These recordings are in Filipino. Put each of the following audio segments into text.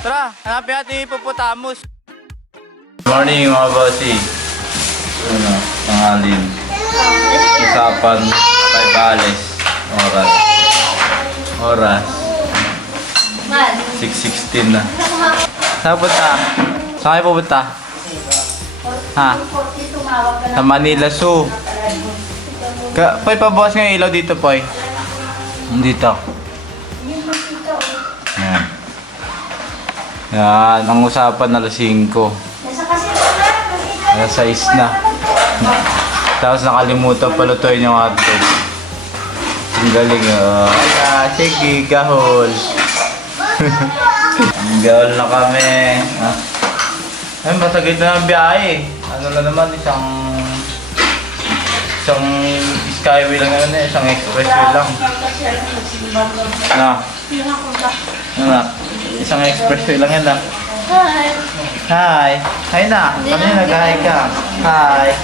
Tara, hanapin natin yung hippopotamus. Good morning mga bossy. Ano, pangalin. Usapan, 5 alis. Oras. 6:16 na. Saan punta? Saan kayo pupunta? Ha? Sa Manila Zoo. Poy, pabukas nga yung ilaw dito, Poy. Dito. Yan. Yan, ang usapan alas 5. Alas 6 na. Tapos nakalimutan palutuin yung hotdog. Ang galing, oh. Sige, gahol. Gahol na kami. Ay, masagid na ang biyahe. Ano lang naman, isang skyway lang yun eh, isang expressway lang. Ano? Isang expressway lang yan ah. Hi! Hi na! Kanina nag-hi ka? Hi!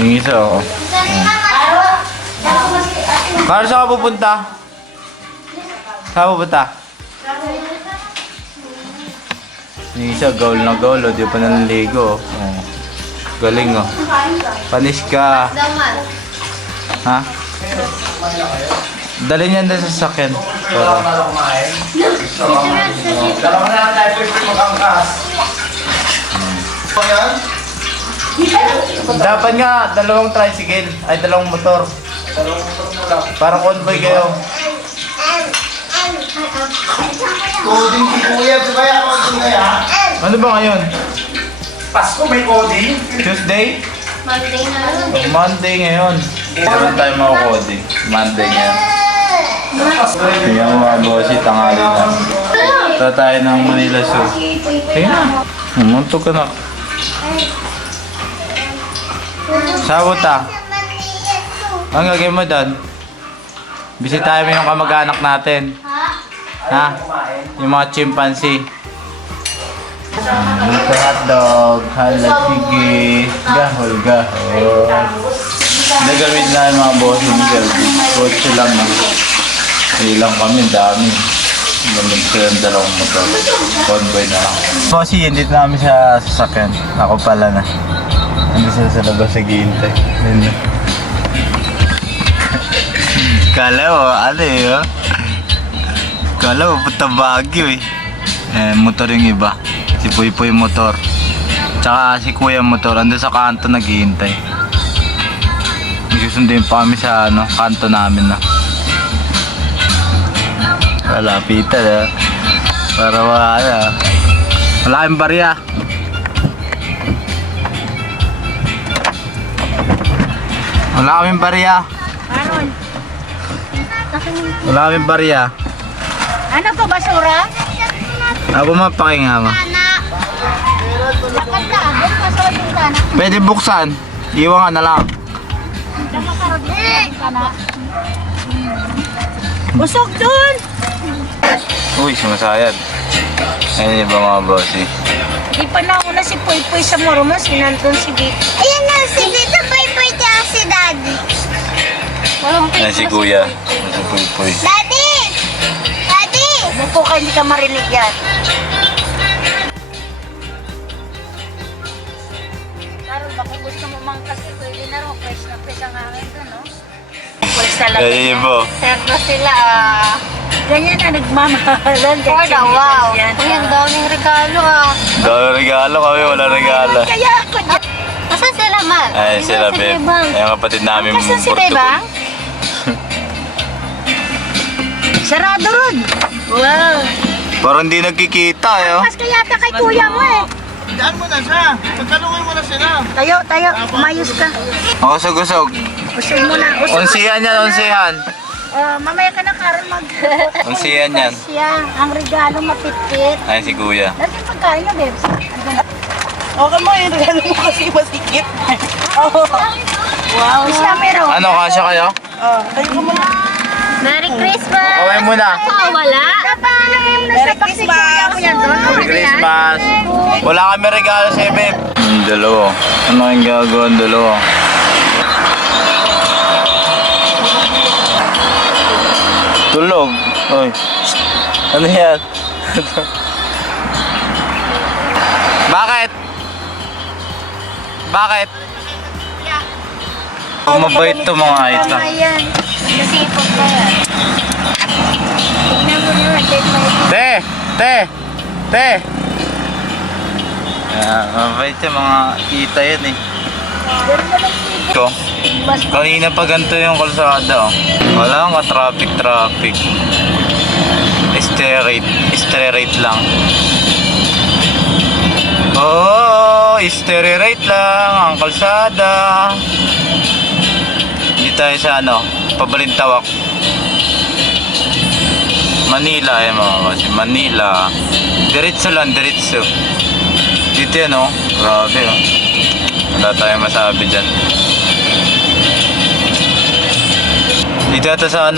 Yung isa oh. Karo saan ka pupunta? Saan ka pupunta? Yung isa gaul na gaul oh, di pa naliligo oh. Galing oh. Panis ka. Ha? Dali niyan din sa sakyan. Dalawa na ang tayo pwede magangkas. Dapat nga, dalawang tricycle. Ay, dalawang motor. Para convoy kayo. Coding si Kuya, di ba yan? Coding na yan? Ano ba ngayon? Pasko may coding? Tuesday? Monday na lang. Monday ngayon. Meron tayo mga coding. Monday ngayon. Tingnan mo mga bossy, tangali na. Ito tayo ng Manila Zoo. Tingnan na. Muntok ka na. Sabot ah. Ang gagawin mo doon? Bisitahin mo yung kamag-anak natin. Ha? Yung mga chimpanzee. Dito hotdog. Hala, sige. Gahol. Nagawin na yung mga bossy ni Kelvin. Kotse lang na. Ilang kami, dami. Gamit ko yung dalawang motor. Convoy na lang. Bossy, hindi namin sa sasakyan. Ako pala na. Hindi sila sa labas naghihintay. Kala mo, ano eh, oh? Kala mo, punta Baguio eh. Motor yung iba. Si Puy motor. Tsaka si Kuya motor. Andun sa kanto naghihintay. Magsusundin pa kami sa kanto namin na. Lapitan ah. Para wala kaming barya. Wala kaming barya. Wala kaming barya. Ano to, basura? Ako mapakinga mo. Lakad ka, doon ka sa bintana. Pwede buksan. Iwan ka na lang. Busog doon! Uy, sumasayad. Ayun yung iba mga bossy. Di pa nauna si Poy sa Mormon, sinantun si Dito. Ayan na, si Dito, Poy tsaka si Daddy. Walang Ayun si Kuya. Si Puy. Daddy! Daddy! Buko ka, hindi ka marinig yan. Karol, baka gusto mo mang kasi pwede na rin, fresh ang hangin doon, no? Fresh talaga. Ayun mo. Serdo sila, ganyan na nagmamahalan. Korda, wow. Uy, ang daming regalo Dami regalo kami, wala regalo. Kaya ako dyan. Asan sila, Mal? Ayun sila, Beb. Ayun kapatid namin Asan si Bebang? Sarado ron. Wow. Parang hindi nagkikita eh. Oh. Mas kaya pa kay kuya mo eh. Daan mo na siya. Pagkalungan mo na sila. Tayo, umayos ka. Usog. Usog mo na, usog. Unsihan yan, unsihan. Mamaya ka na, Karol, Unsihan yan. Siya, ang regalo mapitpit. Ayun si Kuya. Dati yung pagkain na, Bebs. Okay mo, yung regalo mo kasi masikip. Wow. Siya meron. Ano, kasya kayo? Tayo ka muna. Merry Christmas! Kaway muna. Wala? Dapat lang yung nasa Merry Christmas! mo yan doon. Merry Christmas. Wala kami regalo sa Beb. Dalawa. Ano yung gagawin dalawa? Tulog. Oy. Ano yan? Bakit? Bakit? Mabait to mga ita. Tama yan. Nasipag pa yan. Tingnan mo naman. Te! Te! Te! Mabait yung mga ita yun eh. Ito. Kanina pa ganito yung kalsada oh. Wala nga traffic. Straight lang. Oh, straight lang ang kalsada. Hindi tayo sa Pabalintawak. Manila mga kasi. Manila. Diretso lang, diretso. Dito yan oh. Grabe oh. Wala tayong masabi dyan. Dito ito sa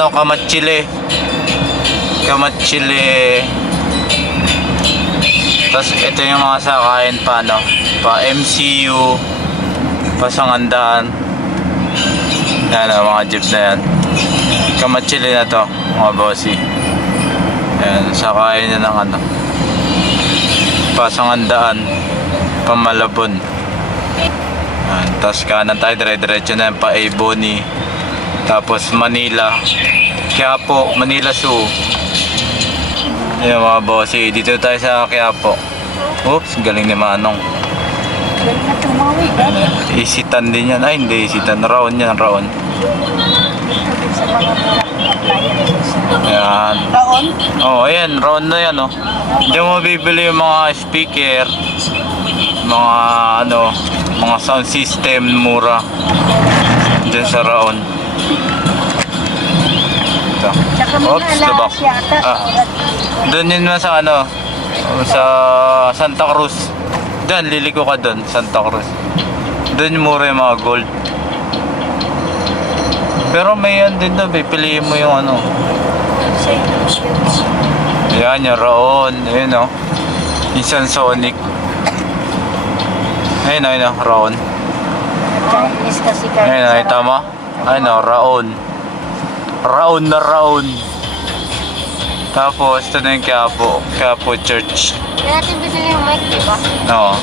Kamatsili. Tapos ito yung mga sakayan pa MCU, Pasangandaan. Yan mga jeep na yan. Kamatsili na to mga bossy. Yan, sakayan niya ng Pasangandaan, Pamalabon. Yan, tapos kanan tayo, dire-diretso na yan pa Ebony. Tapos Manila, Quiapo, Manila Zoo. Ayan mga bossy, dito tayo sa Quiapo. Oops, galing ni Manong. Galing na tumawi. Isitan din yan. Ay hindi, isitan. Raon yan, raon. Sa mga Ayan. taon. Oh, ayan, raon na yan oh. Diyan mo bibili yung mga speaker, mga mga sound system mura. Diyan sa raon. Ito. Tsaka mga Oops, lubak. alas yata. Doon yun na sa sa Santa Cruz. Doon, liliko ka doon, Santa Cruz. Doon mura yung mga gold. Pero may yan din doon, piliin mo yung Yan, yung raon. Ayun o. Isang Sonic. Ayun o, raon. Chinese kasi kayo. Ayun o, tama? Ayun o, raon. Raon na raon. Tapos, ito na yung Quiapo Church. Kaya natin binili yung mic, di ba? Oo.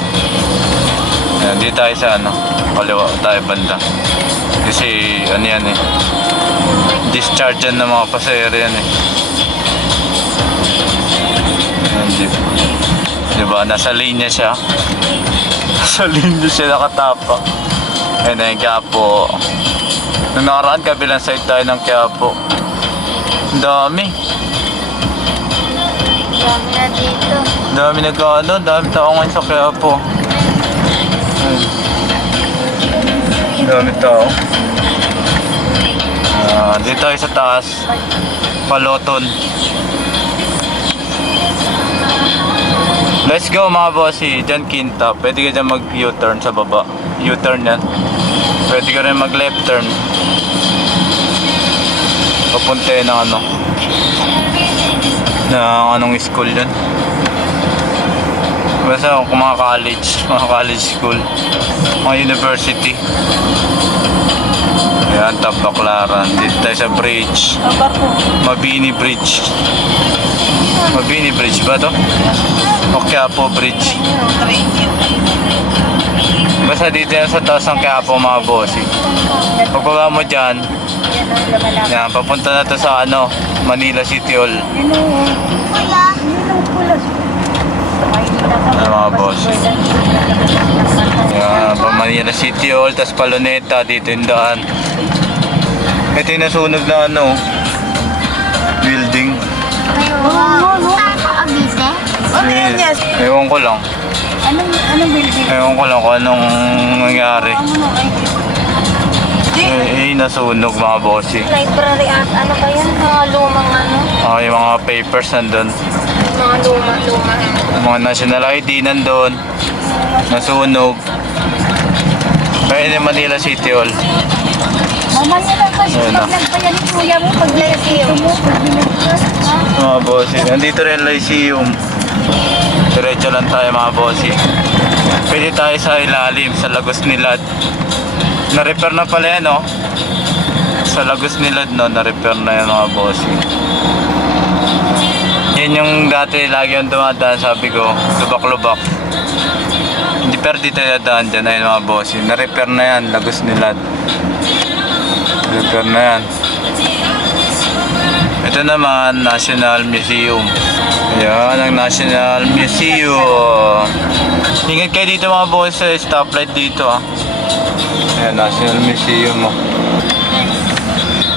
Ayan, di tayo sa kaliwa tayo banda. Kasi yan eh. Discharge yan ng mga pasahero yan eh. Ayan, diba? Nasa linya siya. Nasa linya siya nakatapa. Ayan na yung Quiapo. Nung nakaraan, kabilang side tayo ng Quiapo. Ang dami. Dami na dito. Dami dami tao ngayon sa Quiapo. Dami tao. Dito tayo sa taas. Paloton. Let's go mga bossy. Diyan Quinta. Pwede ka dyan mag U-turn sa baba. U-turn yan. Pwede ka rin mag left turn. Papunta yun ng anong school yun. Basta kung mga college school, mga university. Ayan, Top Baclaran. Dito tayo sa bridge. Ang barko. Mabini Bridge. Mabini Bridge ba to? O Quiapo Bridge. Basta dito yan sa taas ng Quiapo mga bossy. Pagbaba mo dyan, Yan ang laman. yan, papunta na to sa Manila City Hall. Kuya, Ano mga boss? Yan, pa Manila City Hall, tas Paloneta, dito yung daan. Ito yung nasunog na building. Abite? Ano yan, yes? Ewan ko lang. Anong building? Ewan ko lang kung anong nangyari. Nasunog mga bossy. Library at ano ba yan? Mga lumang Yung mga papers nandun. Mga luma. Mga national ID nandun. Nasunog. Kaya yung Manila City Hall. Mamaya lang kasi Ayun na. pag nagpayan ni kuya mo, pag nagpayan mo, pag binagkas. Mga bossy. Nandito rin Lyceum. Diretso lang tayo mga bossy. Pwede tayo sa ilalim, sa Lagos Nilad. Na-repair na pala yan, no? Sa Lagos Nilad, no? Na-repair na yan mga bossy. Yan yung dati lagi yung dumadaan, sabi ko, lubak-lubak. Hindi pero dito dadaan dyan, ayun mga boss. Na-repair na yan, lagos nila. Repair na yan. Ito naman, National Museum. Ayan, ang National Museum. Ingat kayo dito mga boss sa stoplight dito ah. Ayan, National Museum oh.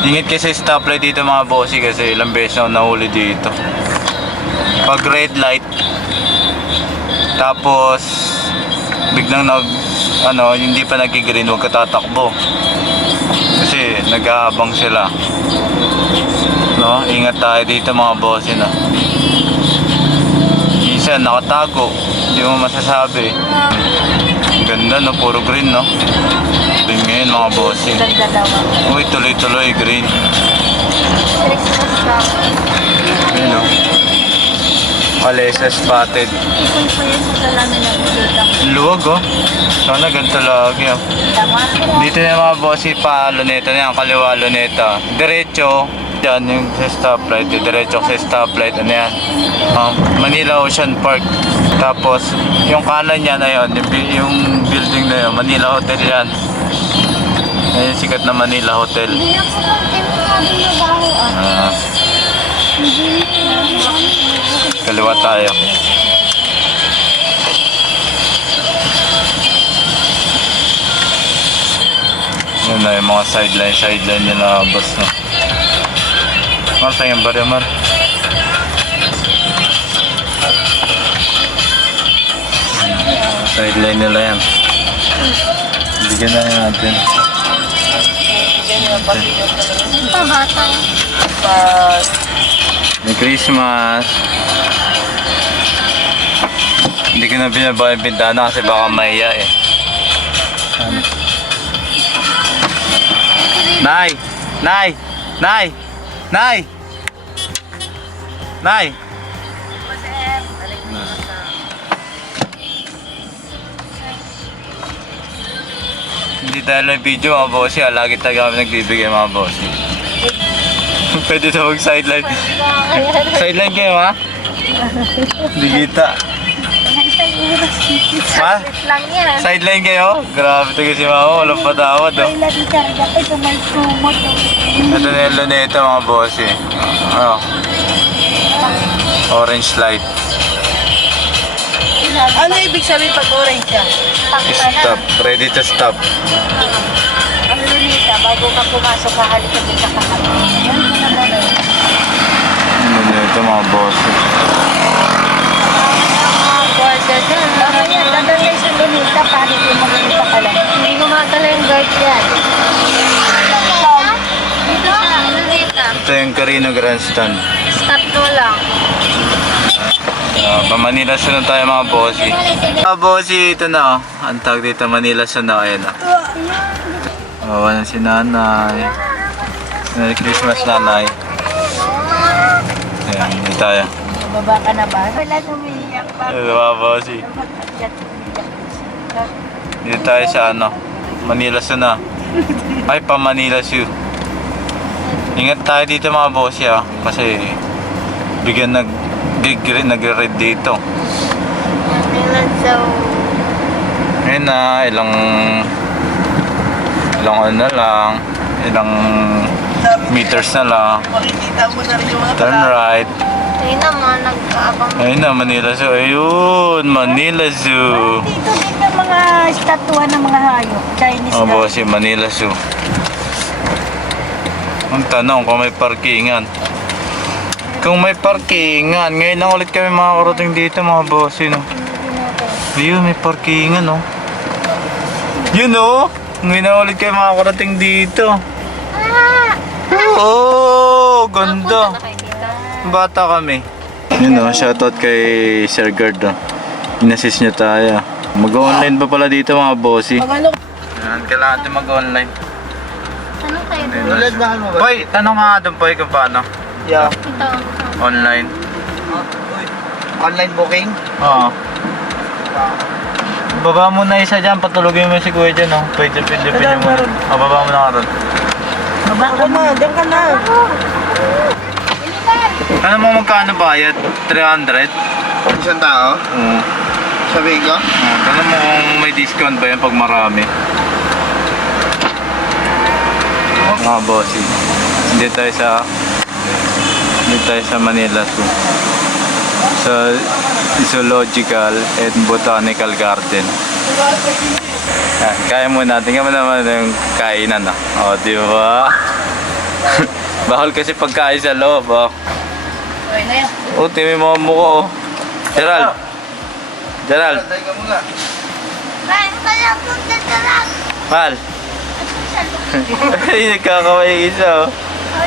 Ingat kayo sa stoplight dito mga bossy kasi ilang beses na ako nahuli dito. Pag red light, tapos biglang hindi pa nag-green, huwag ka tatakbo. Kasi nag-aabang sila. No? Ingat tayo dito mga bossy no. Minsan nakatago, hindi mo masasabi. Ganda no, puro green no. Green ngayon mga bossy. Uy, tuloy-tuloy green. Ayun no. Alesa spotted. Ipon po yun sa salamin ng dito. Luwag oh. Sana ganito lagi oh. Dito na mga bossy pa luneta na yan, kaliwa luneta. Diretso. Yan yung sa stoplight. Diretso sa stoplight. Ano yan? Manila Ocean Park. Tapos yung kanan niya na yun, yung building na yun, Manila Hotel yan. Yan yung sikat na Manila Hotel. Hindi na po konti mo mabaho ah. Kaliwa tayo. Yun na yung mga sideline nila boss no. Mar, tayong barya mar. Sideline nila yan. Bigyan na yan natin. Ito bata. May Christmas. Hindi ko na binaba yung bintana kasi baka mahiya eh. Nay! Nay! Nay! Nay! Nay! Hindi tayo lang video mga bossy. Lagi tayo kami nagbibigay mga bossy. Pwede na mag-sideline. Sideline kayo ha? Hindi kita. Ha? Lang yan. Sideline kayo? Grabe ito kasi mama. Walang patawad oh. May lagi karga pa ito may sumot. Ito na yung luneta mga bossy. Ano? Orange light. Ano ibig sabihin pag orange siya? Stop. Ready to stop. Ang lunita, bago ka pumasok, kahalik ka din sa kakapit. Yan mo na muna. Luneta mga bossy. Border dyan. Mamaya, dadalay sa lunita, paano yung maglupa ka lang. Hindi gumadala yung guard yan. Dito sa lunita. Ito yung Carino Grandstand. Stop mo lang. Pa-Manila Sun tayo mga bossy. Mga bossy, ito na oh. Ang tawag dito Manila Sun na ayun oh. Awa na si nanay. Merry Christmas nanay. Ayan, hindi tayo. Baba ka na ba? Wala tumiyak pa. Ito mga bossy. Dito tayo sa ano, Manila Sun na. Ay, pa-Manila Sun. Ingat tayo dito mga bossy ah. Kasi bigyan nag-red dito. Ngayon na, ilang ano na lang, ilang meters na lang. Makikita mo na rin yung mga Turn right. Ayun naman, nag-aabang. Ayun na, Manila Zoo. Ayun, Manila Zoo. Dito din yung mga estatwa ng mga hayop. Chinese Oh, boss, yung Manila Zoo. Ang tanong kung may parkingan. Kung may parkingan, ngayon lang ulit kami makakarating dito mga boss, no? Ayun, may parkingan, no? Yun, no? Ngayon lang ulit kami makakarating dito. Oh, ganda. Bata kami. Yun, no? Shoutout kay Sir Gerd, no? In-assist niya tayo. Mag-online pa pala dito mga bossy. Ano? Yan, kailangan natin mag-online. Ano kayo? Tulad mahal mo ba? Boy, tanong nga doon Boy kung paano. Yeah. Ito. Online. Online booking? Oo. Baba mo na isa dyan, patulogin mo si Kuya dyan, no? Pwede mo. Baba mo na ka ron. Baba ka na, dyan ka na. Ano mo magkano bayad? 300? Isang tao? Oo. Sabihin ko? Tanong mo kung may discount ba yan pag marami. Mga bossing. Hindi tayo sa Manila Zoo. Sa Zoological and Botanical Garden. Yan, kaya muna. Tingnan mo naman yung kainan. O, di ba? Bawal kasi pagkain sa loob. O, Okay na yan. tingnan mo mga mukha. O. Gerald. Gerald. Tantay ka muna. Kain ka lang po tatarap. Mal. Ay, nagkakaway isa.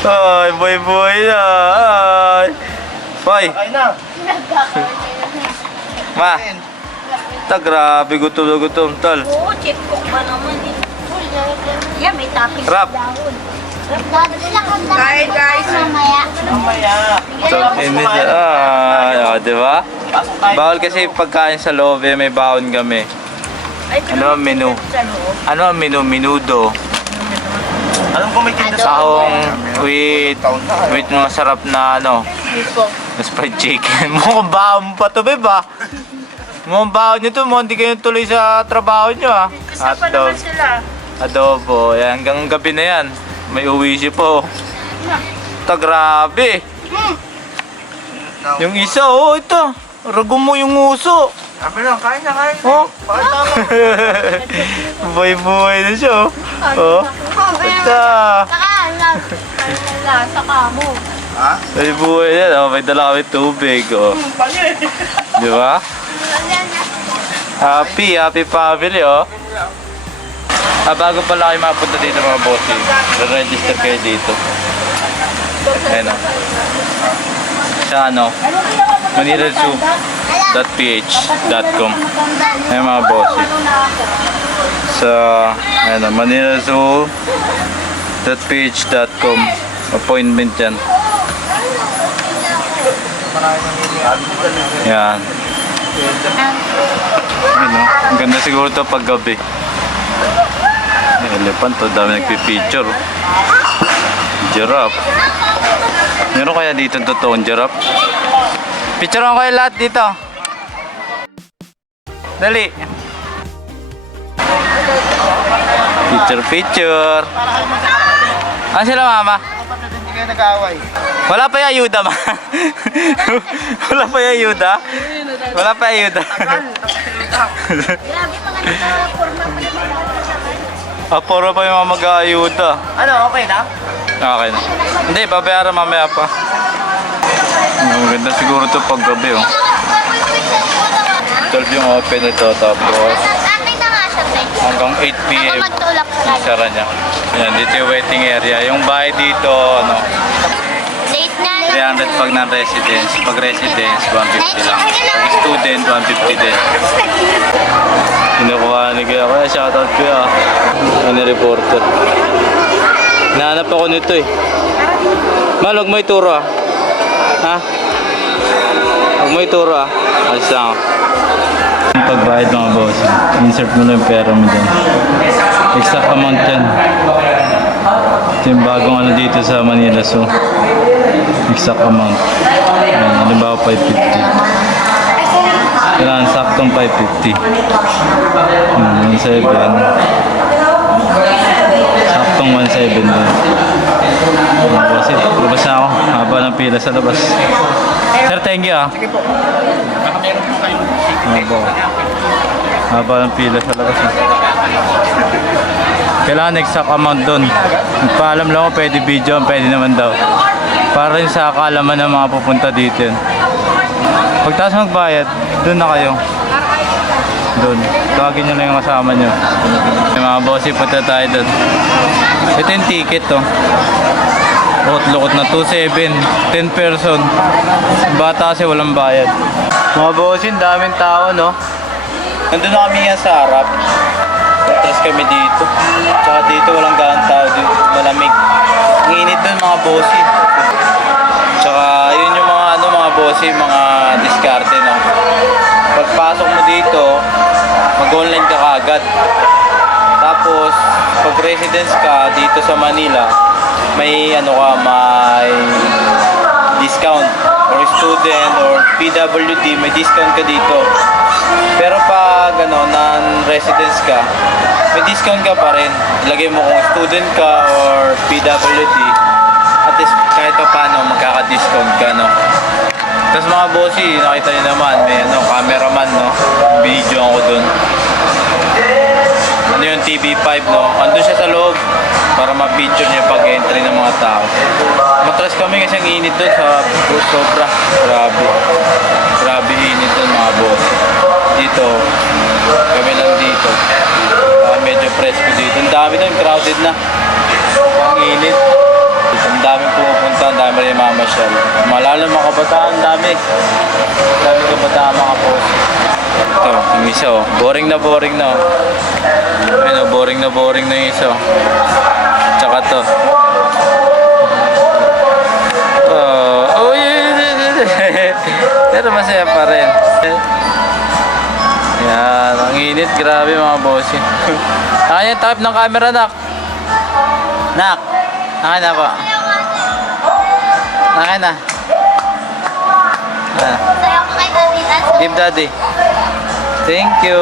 Ay, boy na. Ay. Boy. Kain na. Ma. Grabe, gutom na gutom, tol. Oo, check cook ba naman eh. Yan, may toppings Rap. dahon. Dadala ka Kain, guys. mamaya. Mamaya. Hindi siya. Ay, di ba? Bawal kasi pagkain sa loob, eh, may baon kami. Ano ang menu? Ano ang menu? Menudo. Alam ko may tinda sa Sahong with masarap na ano, na fried chicken. Mukhang baon pa to, babe, ah. Mukhang baon nyo to, mukhang hindi kayo tuloy sa trabaho nyo, ah. Kasama naman sila. Adobo. Yan, hanggang gabi na yan. May uwi siya po. Grabe. Yung isa, oh, ito. Rago mo yung uso. Sabi lang, kain na, kain. Oh. Pakita mo. Buhay-buhay na siya, oh. Oh. Ito. Lasa ka mo. Ha? Buhay-buhay yan. Oh, may dala kami tubig, oh. Di ba? Happy family, oh. Bago pala kayo mapunta dito mga bossing, re-register kayo dito. Ayan o. Sa ano, manilazoo.ph.com. Ayan mga bossing. Sa ayan o, manilazoo.ph.com. Appointment yan. Yan. Ayan o, ang ganda siguro ito pag gabi. Elephant to, dami nagpipicture. Giraffe. Meron kaya dito totoong giraffe? Picturean ko kayo lahat dito. Dali. Picture. Ah, sila mama? Hindi kayo nag-aaway. Wala pa yung ayuda, ma. Wala pa yung ayuda? Wala pa yung ayuda. Grabe mga nakaporma pa naman. Puro pa yung mga mag-aayuda. Ano, okay na? Okay na. Hindi, babayaran mamaya pa. Ang ganda siguro ito pag gabi, oh. 12 yung open ito, tapos Atin na nga siya, Tay. hanggang 8 Ako p.m. magtulak sa Sara niya. Ayan, dito yung waiting area. Yung bahay dito, ano, Late na. 300 pag non-residence. Pag residence, 150 lang. Pag student, 150 din. Kinukuha ni Kuya. Kaya shoutout Kuya. Ano reporter. Nahanap ako nito eh. Mal, huwag mo ituro ah. Ha? Huwag mo ituro ah. Alis lang ako. Yung pagbayad mga boss, insert mo lang yung pera mo dyan. Exact amount yan. Ito yung bagong ano dito sa Manila, so exact amount. Ayan, halimbawa 550. Kailangan saktong 550. 1.7. Saktong 1.7 din. Kasi labas na ako. Haba ng pila sa labas. Sir, thank you ah. Sige po. Baka meron po kayong Haba ng pila sa labas. Kailangan exact amount doon. Magpaalam lang ako, pwede video, pwede naman daw. Para rin sa kaalaman ng mga pupunta dito yun. Pagtas magbayad, doon na kayo. Doon. Tawagin nyo lang yung kasama nyo. Yung mga bossy, punta tayo doon. Ito yung ticket to. Lukot na 2.7. 10 person. Bata kasi walang bayad. Mga bossy, daming tao no. Nandun na kami yan sa harap. Tapos kami dito. Tsaka dito walang gaang tao dito. Malamig. Ang init doon mga bossy. Tsaka yun yung mga ano mga bossy, mga diskarte no. Pagpasok mo dito, mag-online ka kagad. Tapos pag residence ka dito sa Manila, may ano ka, may discount. Or student or PWD, may discount ka dito. Pero pag non-residence ka, may discount ka pa rin. Ilagay mo kung student ka or PWD, at least kahit pa paano magkaka-discount ka, no? Tapos mga bossy, nakita niyo naman, may cameraman, no? Video ako dun. Ano yung TV5, no? Andun siya sa loob para ma-picture niya pag-entry ng mga tao. Matras kami kasi ang init dun sa sobra. Grabe. Grabe init dun mga boss. Dito, kami lang dito. Medyo presko dito. Ang dami na, crowded na. Ang init. Ang daming pumupunta, ang dami rin mamasyal. Malalo mga kabataan, ang dami. Ang dami kabataan mga boss. Ito, yung isa oh. Boring na boring na oh. Ayun oh, boring na yung isa oh. Tsaka to. Oh, pero masaya pa rin. Yan, ang init, grabe mga bossy. Nakanya yung type ng camera, nak. Nak, nakanya na po. Nakanya na. Sayo ko kay Daddy. Give daddy. Thank you.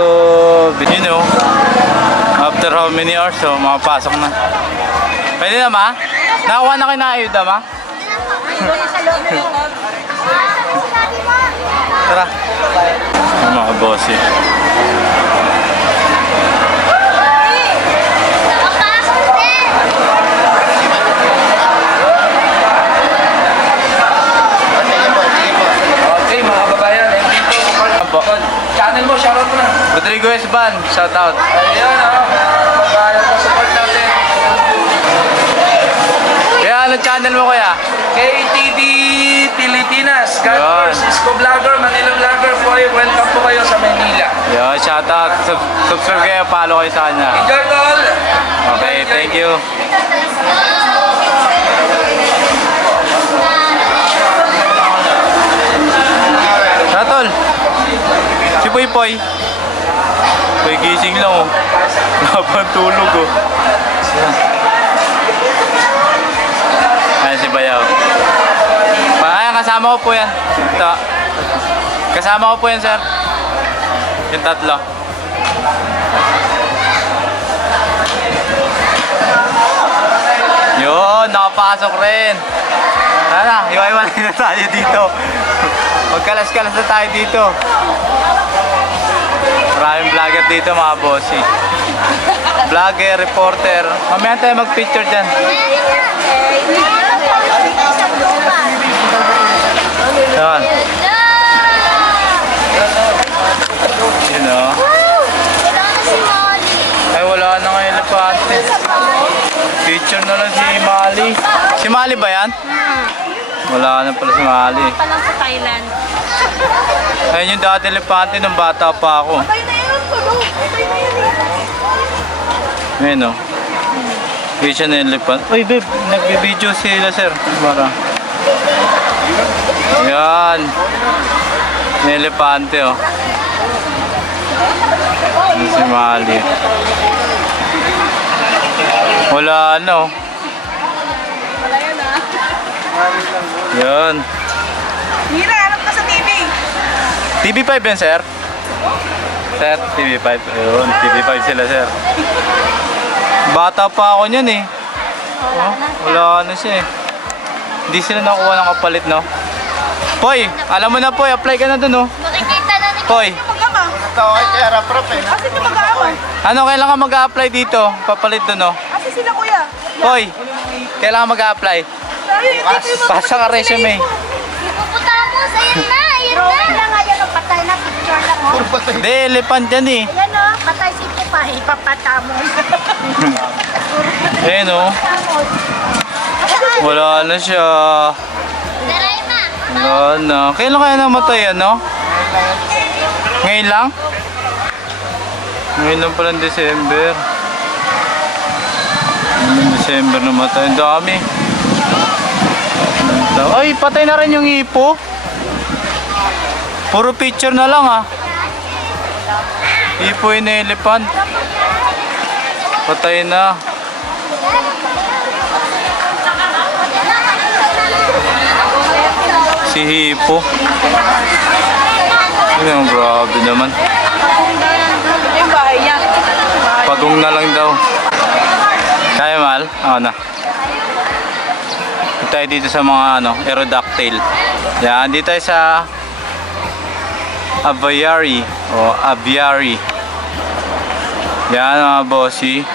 You know, after how many hours, so makapasok na. Pwede na ma? Nakakuha na kayo na ayuda ma? Tara. Ang mga bossy. Okay, mga kababayan, channel mo, shoutout mo na. Rodrigo Esban, shout out. Ayan, kababayan mo, support natin. Kaya ano channel mo kuya? KTD Pilipinas, God Yan. first, Isko Vlogger, Manila Vlogger po kayo. Welcome po kayo sa Manila. Yo, shout out. Subscribe kayo, follow kayo sa kanya. Enjoy tol! Okay, thank you. Tol, si Poy Poy. Poy gising lang oh. Habang tulog oh. Ayan si Bayaw. Ayan, kasama ko po yan. Ito. Kasama ko po yan, sir. Yung tatlo. Yun, nakapasok rin. Tara, iwa-iwalay na tayo dito. Magkalas-kalas na tayo dito. Maraming vlogger dito mga bossy. Vlogger, reporter. Mamaya tayo mag-picture dyan. Yan. You know. Ay, wala na nga elepante. Picture na lang si Mali. Si Mali ba yan? Wala na pala si Mali. Palang sa Thailand. Ayun yung dati elepante nung bata pa ako. Patay na yun, tulog. Patay na yun eh. Ayun o. Picture na elepante. Uy babe, nagbibideo sila sir. Para. Yan. May elepante oh. Yan si Mali. Wala ano. Wala yan ah. Yan. Mira, hanap ka sa TV. TV5 yan sir? Sir, TV5. Ayun, TV5 sila sir. Bata pa ako niyan eh. Oh, wala na siya eh. Hindi sila nakuha ng kapalit no? Poy, alam mo na Poy, apply ka na dun oh. Makikita na ni Poy, Mag-ama. Ito, kaya rap-rap eh. Asa niyo mag-ama? ano kailangan mag-a-apply dito? Papalit dun oh. Asa sila kuya? Poy, kailangan mag-a-apply. Ayun, dito yung Pasa ka resume. Ipuputa mo, ayun na, ayun na. Lang ayan o, patay na picture lang o. Hindi, elephant yan eh. Ayan o, patay si Pupa, ipapatamon. Ayun oh. Wala na siya. Daray ma. Wala na. Kailan kaya namatay ano? Ngayon lang? Ngayon lang pala December. Ngayon December namatay. Ang dami. Ay, patay na rin yung ipo. Puro picture na lang ah. Ipo yung elephant. Patay na. Si Hipo. Ano, grabe naman. Yung bahay niya. Pagong na lang daw. Kaya mahal? Oo na. Dito tayo dito sa mga aerodactyl. Yan, dito tayo sa aviary o aviary. Yan mga bossy.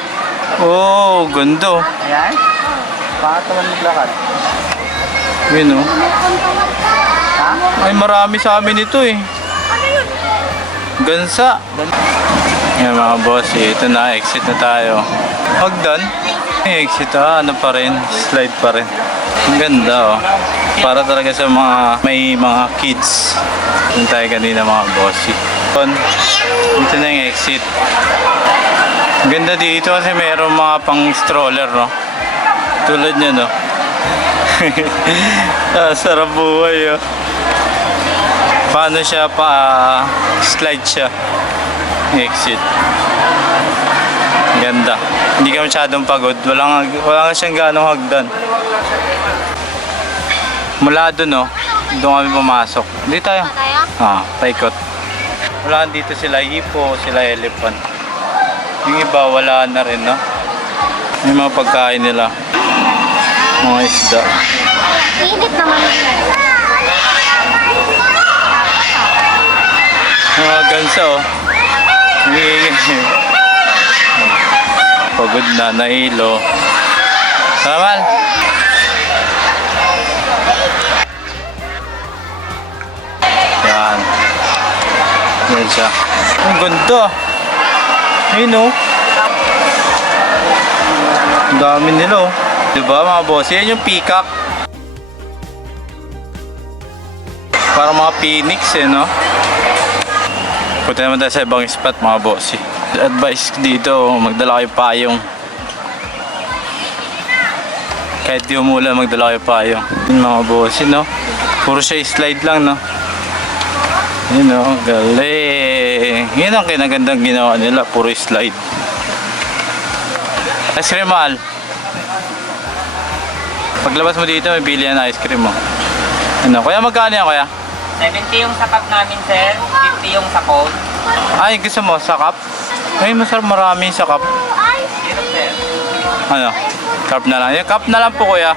Oh, ganda. Ayan. Bakit naman naglakad? Yun oh. Ha? Ay, marami sa amin ito eh. Gansa. Yan mga bossy, ito na, exit na tayo. Hagdan. Exit ano pa rin, slide pa rin. Ang ganda oh. Para talaga sa mga may mga kids. Yung tayo kanina mga bossy. Ito na yung exit. Ang ganda dito kasi mayroong mga pang stroller no. Tulad niya no. Sarap buhay oh. Paano siya pa slide siya. Exit. Ganda. Hindi ka masyadong pagod. Wala nga siyang ganong hagdan. Mula doon, no? Doon kami pumasok. Hindi tayo. Paikot. Wala dito sila hipo, sila elephant. Yung iba, wala na rin, no? May mga pagkain nila. Mga isda. Init naman. Mga gansa, oh. Pagod na, nahilo. Samal! Yan. Yan siya. Ang ganda. Ayun oh. Ang dami nila oh. Diba mga boss? Yan yung peacock. Parang mga phoenix eh no? Punta naman tayo sa ibang spot mga boss. Advice dito, magdala kayo payong. Kahit di umulan, magdala kayo payong. Yun mga boss, no? Puro siya slide lang, no? Yun, no? Galing. Yun ang kinagandang ginawa nila, puro slide. Ice cream, mahal. Paglabas mo dito, may bili yan ice cream, mo. Ano? Kuya, magkano yan, kuya? 70 yung sakap namin, sir. 50 yung sakop. Ay, gusto mo, sakap? Ay, masarap, marami yung sakap. Hirap, sir. Ano? Cup na lang. Yung cup na lang po kuya.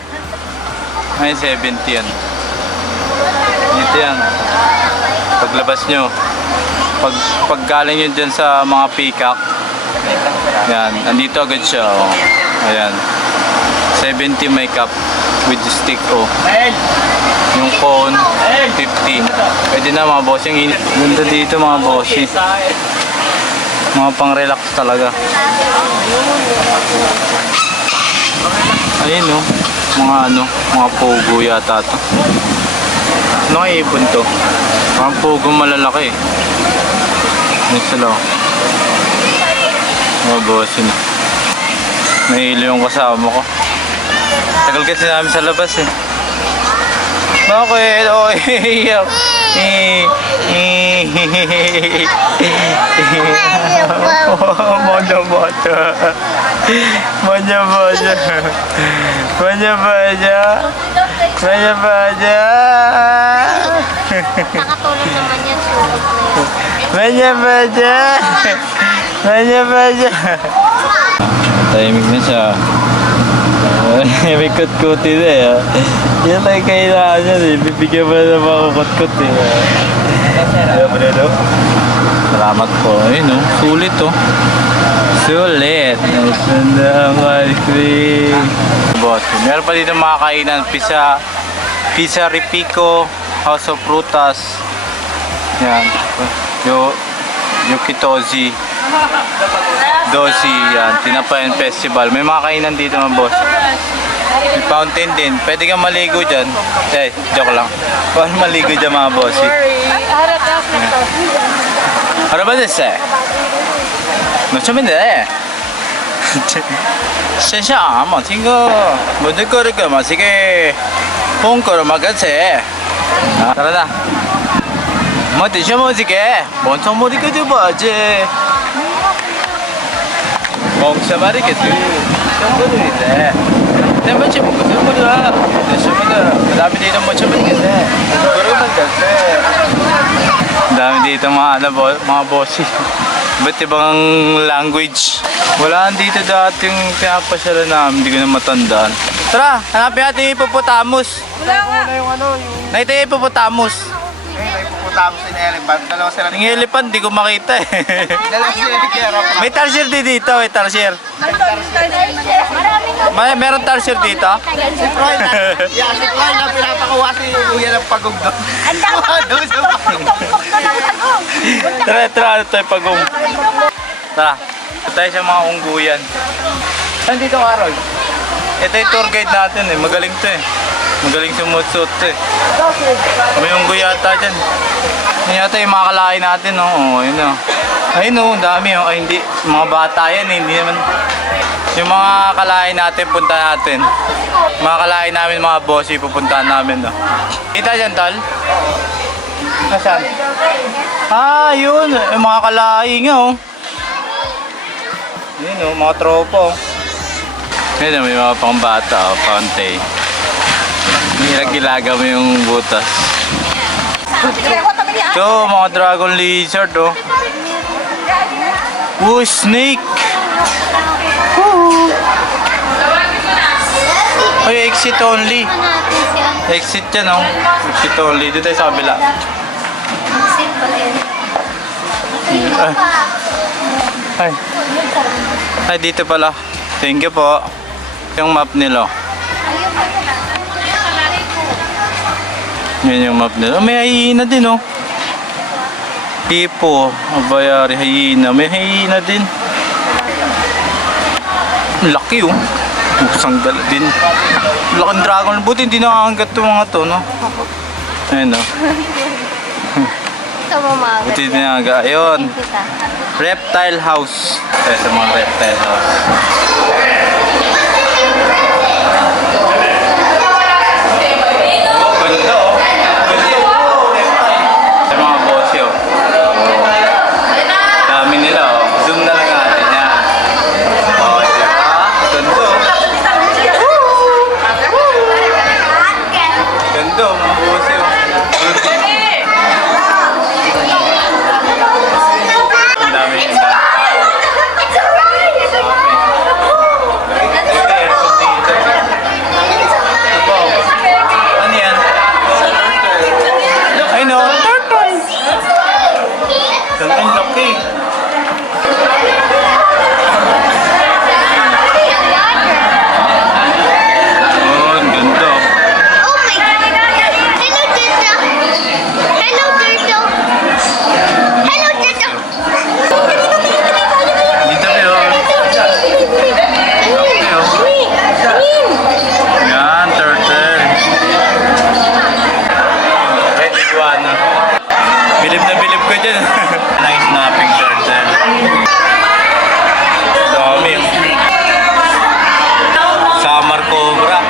Ay, 70 yan. Dito yan. Paglabas nyo. Pag galing yun dyan sa mga peacock. Yan. Andito agad siya. Oh. Ayan. 70 may cup. With the stick. Oh. Yung cone. 50. Pwede na mga boss. Yung init. Ganda dito mga boss. Mga pang-relax talaga. Ayun no, mga pogo yata to. Ano kaya ibon to? Mga pogo malalaki. Ayun sila. Mga bosin. Nahilo yung kasama ko. Tagal kasi namin sa labas eh. Bakit? Oh, iyak. Moja moja. Moja moja. Moja moja. Moja moja. Nakatulog naman yan. Tulog na yan. Moja moja. Moja moja. Tahimik na siya. May kot-kuti na eh. Yan ay kailangan niya eh. Bibigyan mo na mga kot-kot eh. Salamat po. Ayun oh. Sulit oh. Sulit. Nasaan ang ice cream. Boss, meron pa dito mga kainan. Pizza Ripico, House of Frutas. Yan. Yukitozi. Dosi, yan. Tinapayan Festival. May mga kainan dito mga boss. May fountain din. Pwede kang maligo dyan. Eh, joke lang. Pwede maligo dyan mga boss. Ano ba desu? No chomen de. 先生冇聽過，冇聽過呢個嘛？sige，香港嘛嗰隻。Tara na. Mo tisyo mo sige. Bonso mo di ka di ba je? Mong sa mari kasi. Siyempre rin eh. Hindi ba siya mo na? Siya mo na. Madami dito mo siya mo kasi. Siguro ba kasi? Dami dito mga bosses. Ba't ibang language? Wala dito dating pinapasyalan namin. Hindi ko na matandaan. Tara, hanapin natin yung hippopotamus. Wala yung ano, yung... Nakita yung hippopotamus. May puputamos in elephant. Dalawa sila Yung elephant, di ko makita eh. Dalawa sila ni Kera. May tarsier din dito, may tarsier. Meron tarsier dito? Si Troy na pinapakuha si Kuya ng pagong doon. Ang dami tumpok na ng tagong. Tara, ano tayo pagong. Tara, tayo sa mga ungguyan. Saan dito, Carol? Ito yung tour guide natin eh, magaling to eh. Magaling sumuot-suot to eh. May unggoy yata dyan. Yan yata yung mga kalahin natin, no? Oo, yun o. Ayun o, dami o. Ay, hindi. Mga bata yan eh, hindi naman. Yung mga kalahin natin, punta natin. Mga kalahin namin, mga bossy, pupuntahan namin, no? Kita dyan, Tal? Nasaan? Ah, yun. Yung mga kalahin nga, oh. Yun o, mga tropo. Yun o, may mga pang bata, oh, pantay. Gilaga mo yung butas. Ito, mga dragon lizard, oh. Oh, snake! Ay, exit only. Exit yan, oh. Exit only. Dito tayo sa kabila. Ay. Ay, dito pala. Thank you po. Yung map nila. Yan yung map nila. May hyena din, oh. Hippo, bayari, hyena. May hyena din. Laki, oh. Musang dala din. Laking dragon. Buti hindi nakahanggat itong mga to, no? Ayun, oh. Ito mamagat. Buti hindi nakahanggat. Ayun. Reptile house. Ayun sa mga reptile house. Bilib na bilib ko dyan. Nice snapping turtle. Dami. Summer cobra.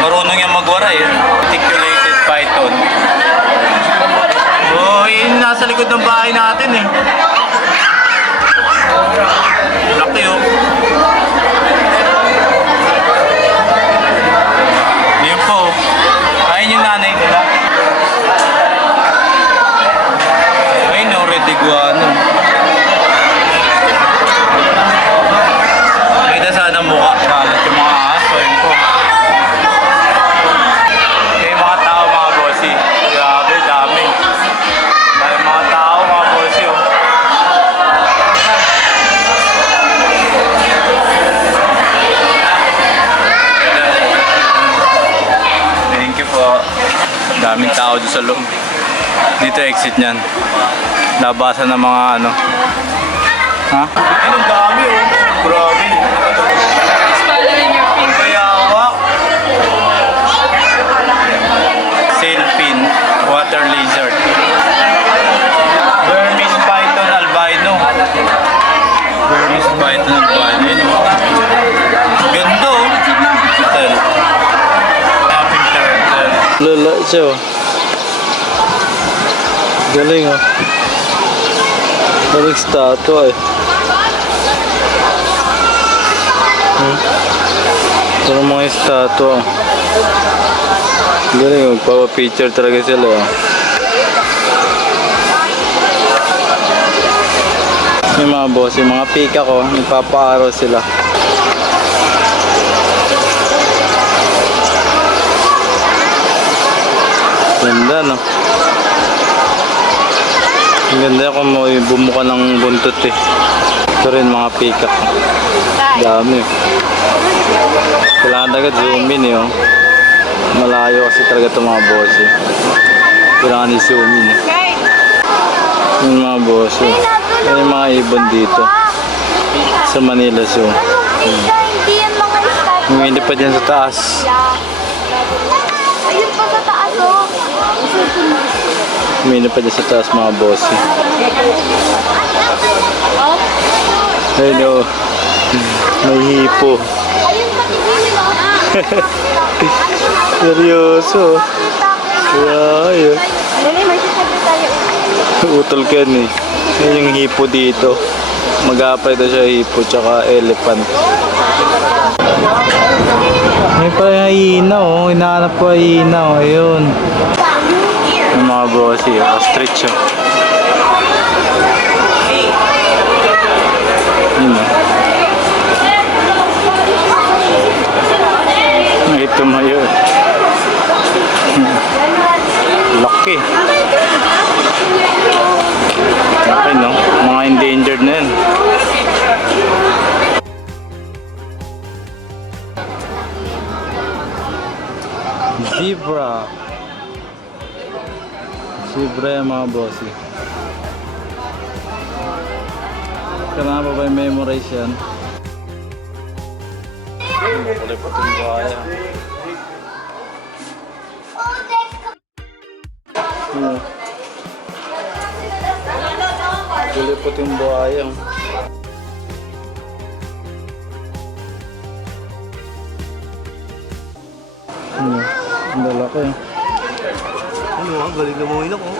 Marunong yan magwaray. Articulated python. Oh, yun nasa likod ng bahay natin eh. Laki oh. Yun po. Ayun yung nanay nila. Iguana. Kita sana mukha. Kalat yung mga aso. Yun po. Okay, mga tao, mga bossy. Grabe, dami. Dahil mga tao, mga bossy. Oh. Thank you po. Daming tao doon sa loob. Dito exit niyan. Labasan ng mga ano. Ha? Ay, ang dami oh. Grabe. Bayawak. Sailfin. Water lizard. Burmese python albino. Burmese python albino. Yun oh. Ganda oh. Turtle. Snapping turtle. Lala siya oh. Galing oh. Galing statue eh. Puro mga statue. Galing, magpapapicture talaga sila. Yung mga boss, yung mga pika ko, nagpapaaraw sila. Ganda, no? Ang ganda kung may bumuka ng buntot eh. Ito rin mga pika ko. Dami. Kailangan talaga zoom in eh. Oh. Malayo kasi talaga itong mga boss eh. Kailangan i-zoom in eh. Yung mga boss eh. Yan yung mga ibon dito. Sa Manila Zoo. Hindi yan mga statue. Humili pa dyan sa taas. Ayun pa sa taas, oh. Humili pa dyan sa taas mga boss eh. Ayun o. May hipo. Ayun pa tigil, Seryoso. Ay, may sasabi tayo. utol ka yan eh. Yan yung hipo dito. Mag-a-apply daw siya hipo tsaka elephant. May pa hyena oh. Hinahanap ko hyena oh. Ayun. Yung mga bossy. Ostrich oh. Yun oh. Ay, tumayo eh. Laki. Okay no? Mga endangered na yun. Zebra. Zebra yung mga bossy. Kailangan pa ba yung memorize yan? Kulay pa itong buhaya. Kulay pa itong buhaya. Ang lalaki. Ano ang galing na mga inak, oh.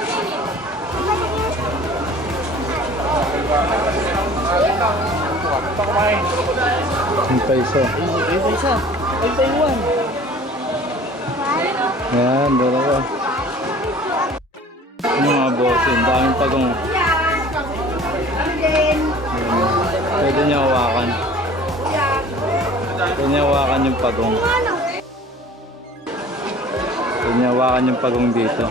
Yung pa isa. Yan, dalawa. Yung mga boss, yung daming pagong. Pwede niya hawakan. Pwede niya hawakan yung pagong. Pwede niya hawakan yung pagong dito.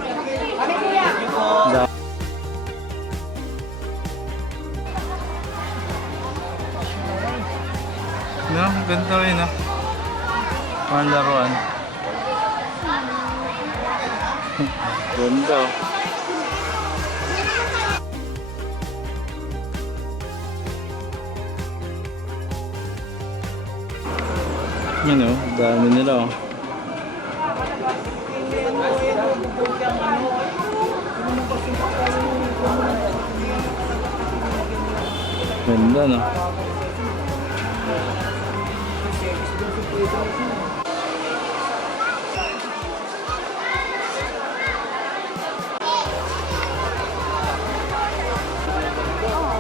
No, ganito rin no. Parang laruan. Ganda. Yan o, dami nila o. Ganda no.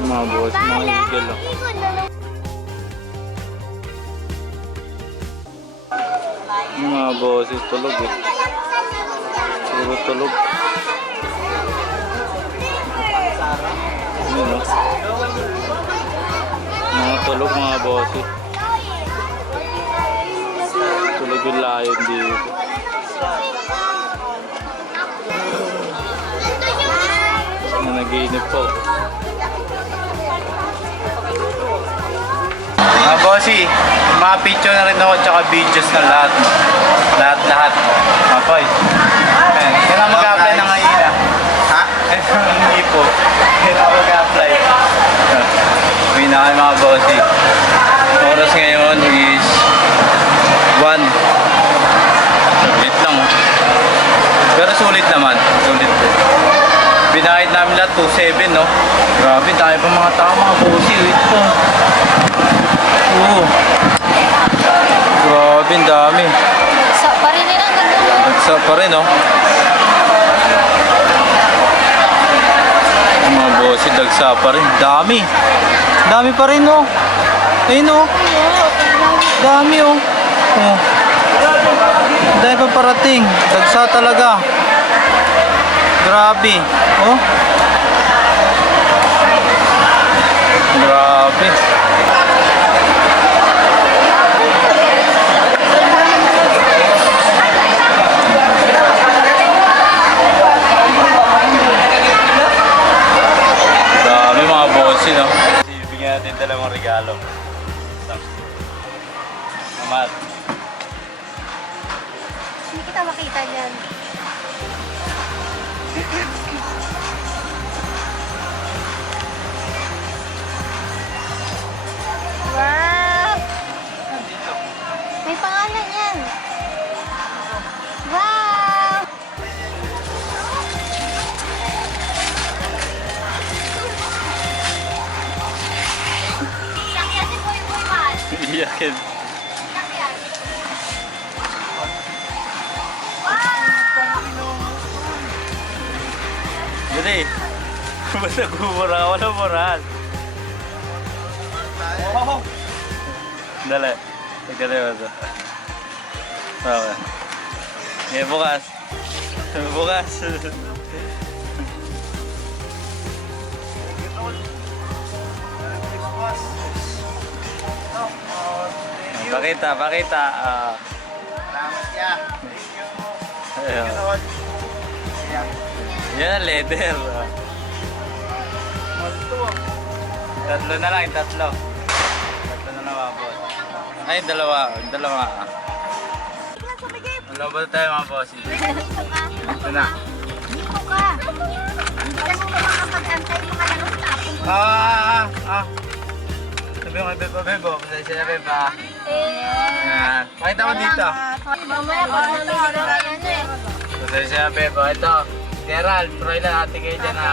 Mga boss, mga eagle oh. Yung mga boses tulog eh. Puro tulog. Yun oh. Mga tulog mga boses. Tulog yung layon dito. Na nag-iinip po. Mga bossy, mga picture na rin ako tsaka videos na lahat. Lahat. Mga boy. Kailangan mag-apply ng hyena. Ha? Kailangan hindi po. Kailangan mag-apply. May na kayo mga bossy. Oras ngayon is 1. Saglit lang. Pero sulit naman. Sulit po. Binahid namin lahat 2.7 no. Grabe, tayo pa mga tao mga bossy. Wait po. Oo. Grabe, ang dami. Sa pa rin nila, ganda mo. Nagsa pa rin, oh. Mga bossy, dagsa pa rin. Dami. Dami pa rin, oh. Ayun, oh. Dami, oh. Oh. Dahil pa parating. Dagsa talaga. Grabe. Oh. Grabe. Dami mga bossin, no? Bibigyan natin dalawang regalo. Amat. Hindi kita makita dyan. Wow! May pangalan yan. Wow! Iyak yan si Boy Boy Man. Iyakin. Iyak yan. Jadi, ba't nagmumura? Wala moral. Dali. Tignan mo ito. Okay. Okay, bukas. Bukas. Pakita, pakita. Salamat ya. Ayun. Yan, leather. Tatlo na lang, tatlo. Tatlo na lang mga boss. Ay, dalawa. Dalawa. Dalawa ba tayo mga boss? Dito ka. Ito na. Dito ka. Hindi ka mo makapag-antay mga lang tapon. Sabi mo kay Bebo. Pasensya na Bebo. Eh. Ayan. Pakita mo dito. Mamaya pag namimili ka yan eh. Pasensya na Bebo. Ito. Gerald, try lang ate kayo dyan ha.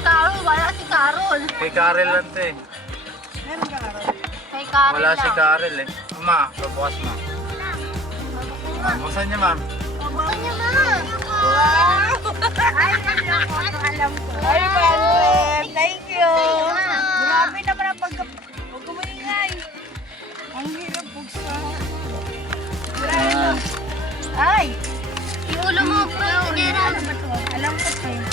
Carol, wala si Carol. Kay Karel lang ito eh. Kay Carol Wala si lang. Karel eh. Ma, pabukas mo. Buksan niya ma'am. Buksan niyo na. Wow! Ay, alam ko. Ay, friend. Thank you. Ma. Grabe naman ang huwag kumingay. Ang hirap buksan. Ay! Yung ulo mo, Gerald. Alam ko pa yun.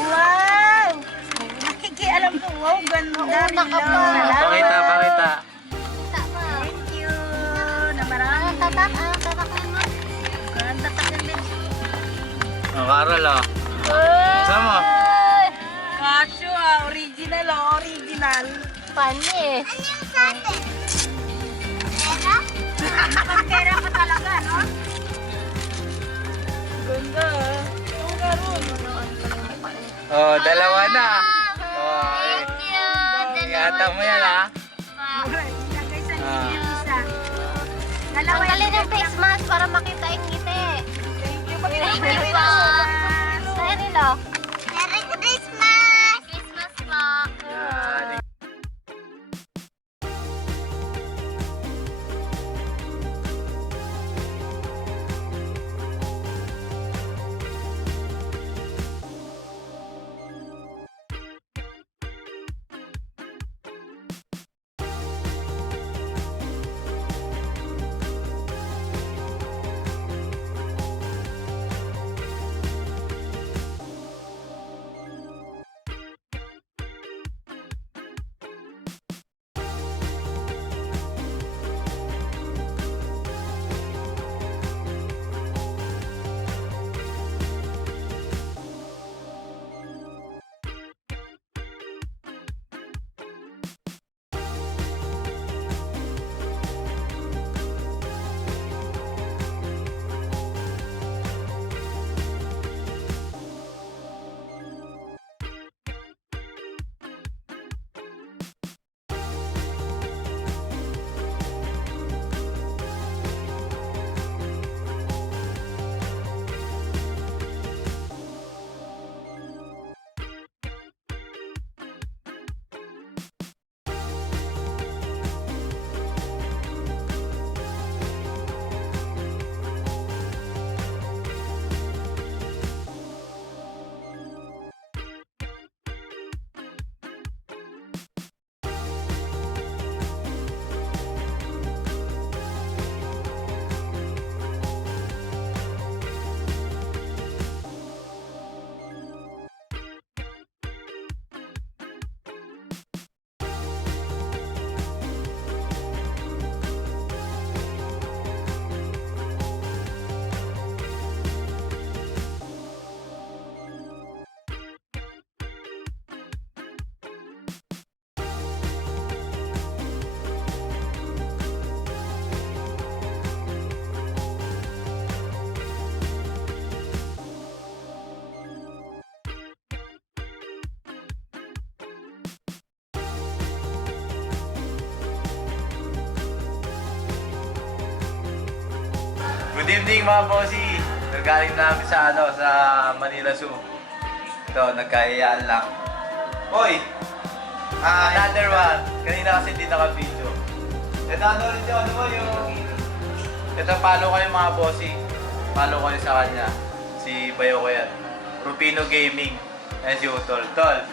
Wow! Nakikialam ko. Wow, ganda. Una ka pa. Salamat. Pakita. Thank you. Na marami. Tatak mo. Ganda ka din. Ang Karel oh. Sama. Kasyo original original. Funny eh. Ano yung sa atin? Pera? Pagkera ka talaga, no? Ganda. Ang garoon. Oh, dalawa na. Oh, eh. Thank you. Ingatan mo yan ha. Ilagay sa Ah. yung isa. Tanggalin yung face mask para makita yung ngiti. Thank you. Thank you po. Sa'yo nila. Merry Christmas! Christmas po. Yan. Good evening mga bossy. Nagaling namin sa sa Manila Zoo. Ito, nagkayaan lang. Hoy! Another one. Kanina kasi hindi naka-video. Ito ano rin yung ano mo yung... Ito follow kayo mga bossy. Follow kayo sa kanya. Si Bayo ko yan. Rupino Gaming. Ayan si Utol. Tol.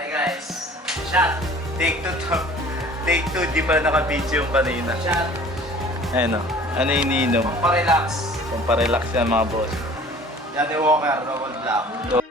Hi guys. Shot. Take 2 to. Take 2. Di pa naka-video yung kanina. Shot. Ayun o. Ano yung iniinom? Pa-relax. Pamparelax yan mga boss. Johnny Walker, Double Black.